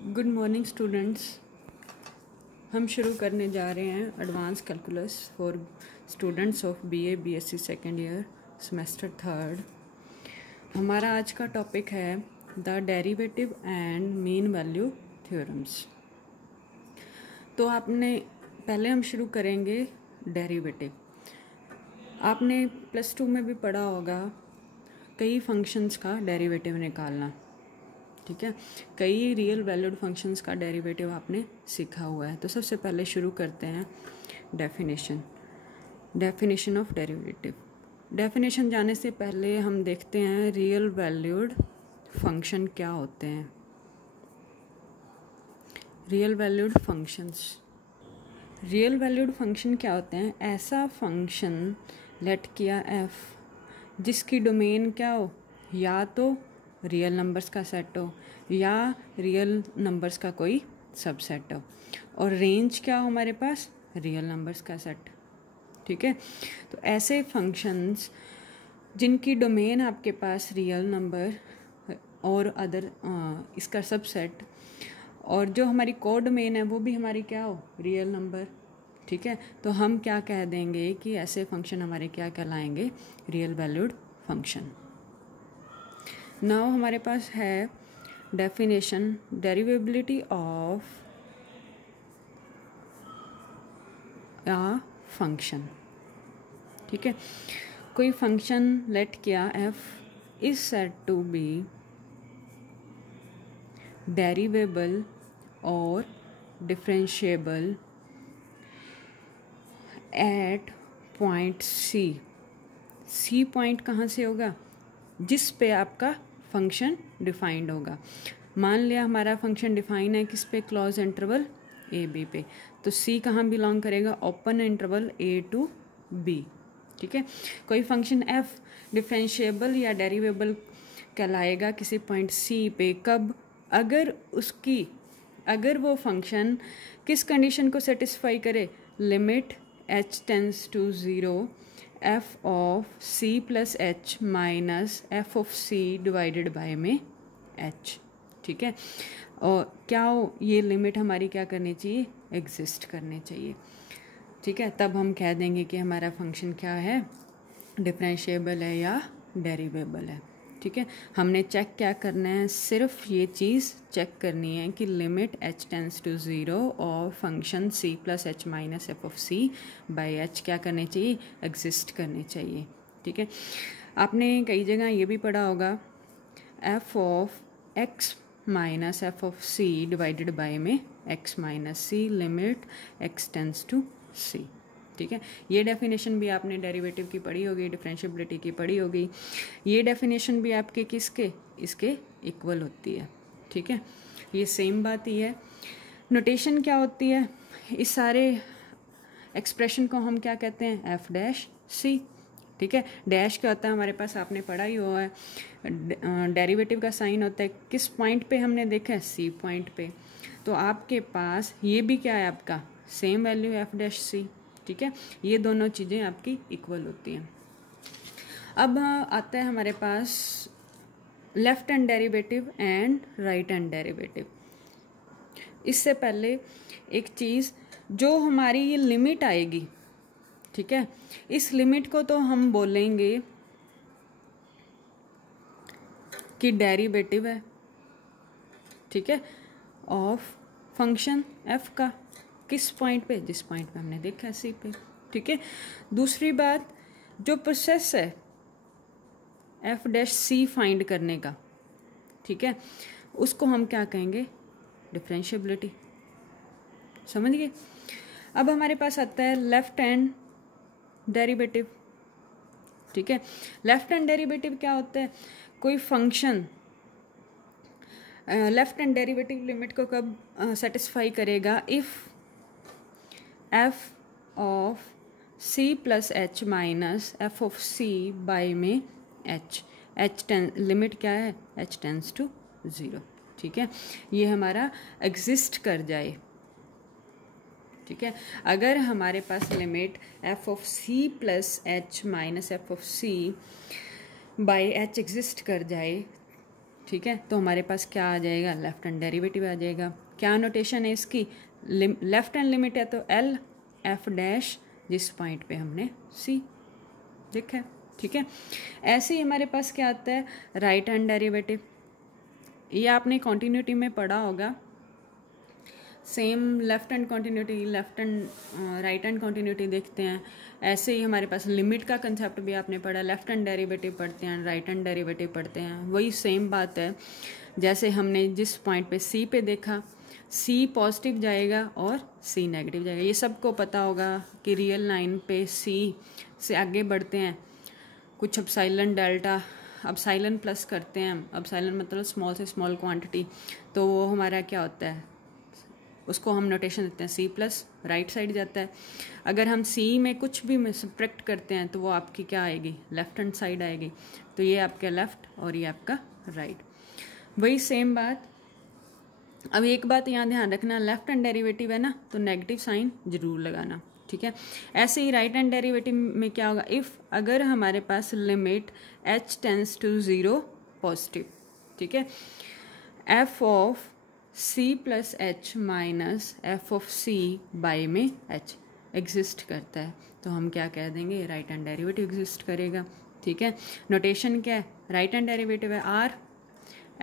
Good morning students. हम शुरू करने जा रहे हैं advance calculus for students of BA BSc second year semester third. हमारा आज का टॉपिक है the derivative and mean value theorems. तो आपने पहले हम शुरू करेंगे डेरिवेटिव। आपने +2 में भी पढ़ा होगा कई फंक्शंस का डेरिवेटिव निकालना, ठीक है। कई रियल वैल्यूड फंक्शंस का डेरिवेटिव आपने सीखा हुआ है। तो सबसे पहले शुरू करते हैं डेफिनेशन ऑफ डेरिवेटिव। डेफिनेशन जाने से पहले हम देखते हैं रियल वैल्यूड फंक्शन क्या होते हैं। रियल वैल्यूड फंक्शन क्या होते हैं? ऐसा फंक्शन लेट किया f जिसकी डोमेन क्या हो, या तो रियल नंबर्स का सेट हो या रियल नंबर्स का कोई सबसेट हो, और रेंज क्या हो हमारे पास, रियल नंबर्स का सेट, ठीक है। तो ऐसे फंक्शंस जिनकी डोमेन आपके पास रियल नंबर और अदर इसका सबसेट, और जो हमारी कोड डोमेन है वो भी हमारी क्या हो, रियल नंबर, ठीक है। तो हम क्या कह देंगे कि ऐसे फंक्शन हमारे क्या कहलाएंगे, रियल वैल्यूड फंक्शन। नाउ हमारे पास है definition derivability of a function, ठीक है। कोई फंक्शन लेट किया f is said to be derivable और differentiable at point C point कहाँ से होगा, जिस पे आपका फंक्शन डिफाइंड होगा। मान लिया हमारा फंक्शन डिफाइन है किस पे, क्लोज इंटरवल ए बी पे, तो सी कहाँ बिलोंग करेगा, open interval A to B, ठीक है। कोई फंक्शन एफ डिफरेंशिएबल या डेरिवेबल कहलाएगा किसी पॉइंट सी पे, कब, अगर वो फंक्शन किस कंडीशन को सेटिस्फाई करे, limit h tends to 0 f of c plus h minus f of c divided by में h, ठीक है। और क्या हो, ये लिमिट हमारी क्या करनी चाहिए, एग्जिस्ट करनी चाहिए, ठीक है। तब हम कह देंगे कि हमारा फंक्शन क्या है, डिफरेंशिएबल है या डेरिवेबल है, ठीक है। हमने चेक क्या करना है, सिर्फ ये चीज़ चेक करनी है कि लिमिट h टेंस टू 0 और function c plus h minus f of c by h क्या करनी चाहिए, एग्जिस्ट करनी चाहिए, ठीक है। आपने कई जगह ये भी पढ़ा होगा f of x minus f of c divided by में x minus c limit x tends to c, ठीक है। ये डेफिनेशन भी आपने डेरिवेटिव की पढ़ी होगी, डिफरेंशिएबिलिटी की पढ़ी होगी। ये डेफिनेशन भी आपके किसके, इसके इक्वल होती है, ठीक है। ये सेम बात ही है। नोटेशन क्या होती है, इस सारे एक्सप्रेशन को हम क्या कहते हैं, एफ डैश सी, ठीक है। डैश क्या होता है हमारे पास, आपने पढ़ा ही हुआ है, डेरिवेटिव का साइन होता है किस पॉइंट पे, हमने देखा है सी पॉइंट पे। तो आपके पास ये भी क्या है, आपका same value F dash C, ठीक है। ये दोनों चीज़ें आपकी इक्वल होती हैं। अब आता है हमारे पास left hand derivative and right hand derivative. इससे पहले एक चीज़, जो हमारी ये लिमिट आएगी, ठीक है, इस लिमिट को तो हम बोलेंगे कि डेरिवेटिव है, ठीक है, ऑफ फंक्शन एफ का, किस पॉइंट पे, जिस पॉइंट पे हमने देखा सी पे, ठीक है। दूसरी बात, जो प्रोसेस है एफ डैश सी फाइंड करने का, ठीक है, उसको हम क्या कहेंगे, डिफरेंशिएबिलिटी, समझ गए। अब हमारे पास आता है लेफ्ट हैंड डेरिवेटिव, ठीक है। लेफ्ट हैंड डेरिवेटिव क्या होता है, कोई function left hand derivative limit को कब सेटिस्फाई करेगा, if f of c plus h minus f of c by में h लिमिट क्या है, h टेंस टू 0, ठीक है। ये हमारा एग्जिस्ट कर जाए, ठीक है। अगर हमारे पास limit f of c plus h minus f of c by h exist कर जाए, ठीक है। तो हमारे पास क्या आ जाएगा, लेफ्ट हैंड डेरिवेटिव आ जाएगा। क्या नोटेशन है इसकी, लेफ्ट हैंड लिमिट है तो एल एफ डैश जिस पॉइंट पे हमने सी देखा है, ठीक है। ऐसे ही हमारे पास क्या आता है, राइट हैंड डेरिवेटिव। ये आपने कॉन्टिन्यूटी में पढ़ा होगा, same left hand continuity, left hand right hand continuity देखते हैं। ऐसे ही हमारे पास लिमिट का कंसेप्ट भी आपने पढ़ा, लेफ्ट हैंड डेरिवेटिव पढ़ते हैं, राइट हैंड डेरिवेटिव पढ़ते हैं। वही सेम बात है, जैसे हमने जिस पॉइंट पे सी पे देखा, सी पॉजिटिव जाएगा और सी नेगेटिव जाएगा। ये सबको पता होगा कि रियल लाइन पे सी से आगे बढ़ते हैं, कुछ अपसाइलन डेल्टा, अपसाइलन प्लस करते हैं। अपसाइलन मतलब स्मॉल से स्मॉल क्वांटिटी, तो वो हमारा क्या होता है, उसको हम नोटेशन देते हैं सी प्लस, राइट साइड जाता है। अगर हम सी में कुछ भी सब्ट्रैक्ट करते हैं तो वो आपकी क्या आएगी, लेफ्ट हैंड साइड आएगी। तो ये आपका लेफ्ट और ये आपका राइट, वही सेम बात। अब एक बात यहाँ ध्यान रखना, लेफ्ट हैंड डेरिवेटिव है ना, तो नेगेटिव साइन जरूर लगाना, ठीक है। ऐसे ही राइट हैंड डेरिवेटिव में क्या होगा, इफ़ अगर हमारे पास limit h tends to 0 positive, ठीक है, f of c plus h minus f of c by में h एग्जिस्ट करता है, तो हम क्या कह देंगे, राइट हैंड डेरिवेटिव एग्जिस्ट करेगा, ठीक है। नोटेशन क्या है, राइट हैंड डेरिवेटिव है r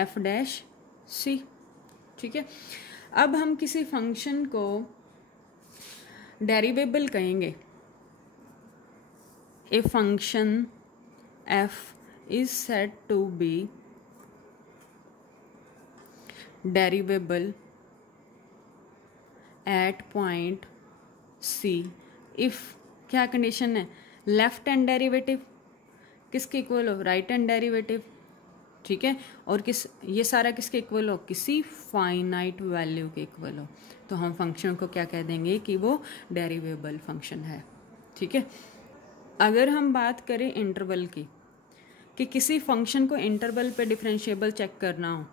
f डैश c, ठीक है। अब हम किसी फंक्शन को डेरिवेबल कहेंगे। A function f is said to be derivable at point c if क्या कंडीशन है, लेफ्ट हैंड डेरिवेटिव किसके इक्वल हो, राइट हैंड डेरिवेटिव, ठीक है। और ये सारा किसके इक्वल हो, किसी फाइनाइट वैल्यू के इक्वल हो, तो हम फंक्शन को क्या कह देंगे कि वो डेरिवेबल फंक्शन है, ठीक है। अगर हम बात करें इंटरवल की, कि किसी फंक्शन को इंटरवल पे डिफरेंशिएबल चेक करना हो,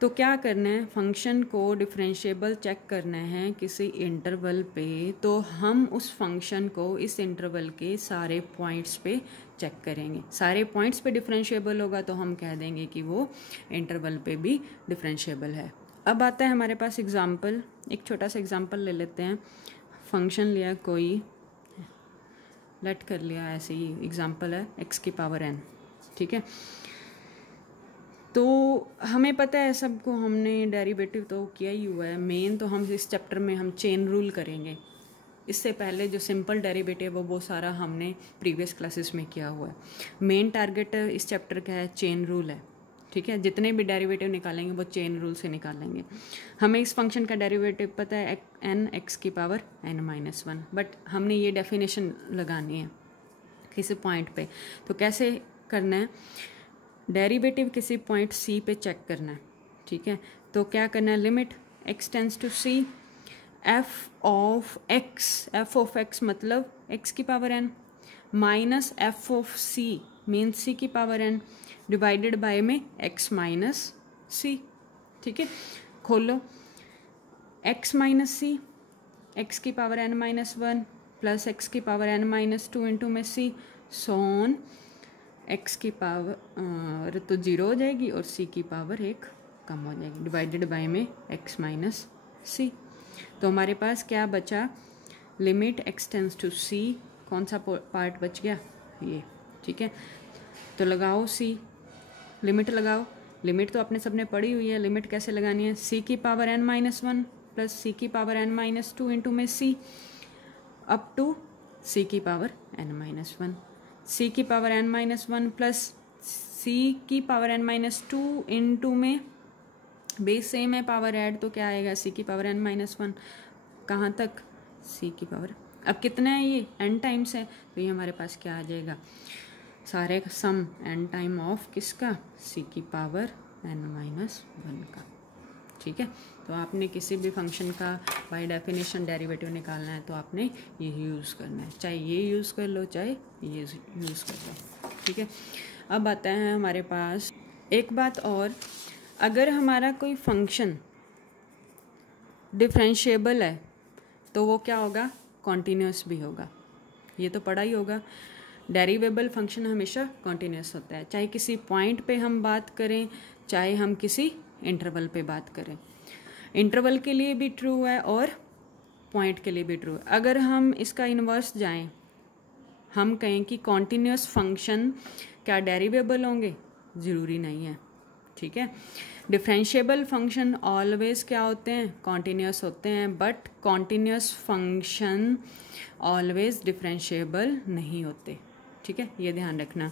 तो क्या करना है, फंक्शन को डिफरेंशिएबल चेक करना है किसी इंटरवल पे, तो हम उस फंक्शन को इस इंटरवल के सारे पॉइंट्स पे चेक करेंगे। सारे पॉइंट्स पे डिफरेंशिएबल होगा तो हम कह देंगे कि वो इंटरवल पे भी डिफरेंशिएबल है। अब आता है हमारे पास एग्जाम्पल, एक छोटा सा एग्जाम्पल ले लेते हैं। फंक्शन लिया कोई, लेट कर लिया, ऐसे ही एग्जाम्पल है x की पावर n, ठीक है। तो हमें पता है सबको, हमने डेरिवेटिव तो किया ही हुआ है। मेन तो हम इस चैप्टर में हम चेन रूल करेंगे, इससे पहले जो सिंपल डेरिवेटिव है वो सारा हमने प्रीवियस क्लासेस में किया हुआ है। मेन टारगेट इस चैप्टर का है चेन रूल है, ठीक है। जितने भी डेरिवेटिव निकालेंगे वो चेन रूल से निकालेंगे। हमें इस फंक्शन का डेरिवेटिव पता है n x की पावर n-1, बट हमने ये डेफिनेशन लगानी है किसी पॉइंट पे। तो कैसे करना है, डेरिवेटिव किसी पॉइंट c पे चेक करना है, ठीक है। तो क्या करना है, limit x tends to c f of x मतलब x की power n minus f of c mean c की पावर n डिवाइडेड बाय में x माइनस c, ठीक है। खोलो, x माइनस c, x की पावर n-1 प्लस x की power n-2 into में c, सोन x की पावर तो 0 हो जाएगी और c की पावर 1 कम हो जाएगी, डिवाइडेड बाय में x माइनस c। तो हमारे पास क्या बचा, limit x tends to c, कौन सा पार्ट बच गया, ये, ठीक है। तो लगाओ c, लिमिट लगाओ। लिमिट तो आपने सबने पढ़ी हुई है, लिमिट कैसे लगानी है, c की पावर n-1 प्लस c की पावर n-2 इंटू में c अप टू c की पावर n-1, c की पावर n-1 प्लस c की पावर n-2 इंटू में बेस सेम है, पावर ऐड तो क्या आएगा, c की पावर n-1 कहाँ तक, c की पावर, अब कितना है ये n टाइम्स है, तो ये हमारे पास क्या आ जाएगा, सारे का सम n टाइम ऑफ किसका, c की पावर n-1 का, ठीक है। तो आपने किसी भी फंक्शन का बाय डेफिनेशन डेरिवेटिव निकालना है तो आपने ये यूज़ करना है, चाहे ये यूज़ कर लो चाहे ये यूज़ कर लो, ठीक है। अब आता है हमारे पास एक बात और, अगर हमारा कोई फंक्शन डिफरेंशिएबल है तो वो क्या होगा, कॉन्टीन्यूस भी होगा। ये तो पढ़ा ही होगा, डेरिवेबल फंक्शन हमेशा कॉन्टीन्यूस होता है, चाहे किसी पॉइंट पे हम बात करें चाहे हम किसी इंटरवल पे बात करें। इंटरवल के लिए भी ट्रू है और पॉइंट के लिए भी ट्रू है। अगर हम इसका इन्वर्स जाएं, हम कहें कि कॉन्टिन्यूस फंक्शन क्या डेरिवेबल होंगे, ज़रूरी नहीं है, ठीक है। डिफरेंशिएबल फंक्शन ऑलवेज क्या होते हैं, कॉन्टिन्यूस होते हैं, but continuous function always differentiable नहीं होते, ठीक है, ये ध्यान रखना।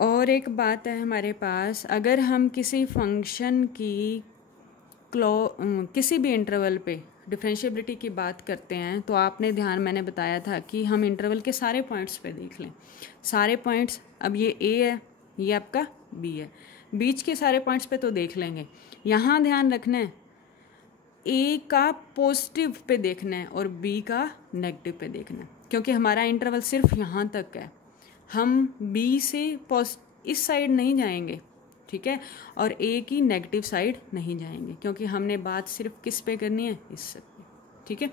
और एक बात है हमारे पास, अगर हम किसी फंक्शन की किसी भी इंटरवल पे डिफरेंशिएबिलिटी की बात करते हैं तो आपने ध्यान, मैंने बताया था कि हम इंटरवल के सारे पॉइंट्स पे देख लें, सारे पॉइंट्स। अब ये ए है, ये आपका बी है, बीच के सारे पॉइंट्स पे तो देख लेंगे। यहाँ ध्यान रखना है ए का पॉजिटिव पे देखना है और बी का नेगेटिव पे देखना है, क्योंकि हमारा इंटरवल सिर्फ यहाँ तक है, हम बी से इस साइड नहीं जाएंगे, ठीक है, और ए की नेगेटिव साइड नहीं जाएंगे, क्योंकि हमने बात सिर्फ किस पे करनी है, इस सब पे, ठीक है।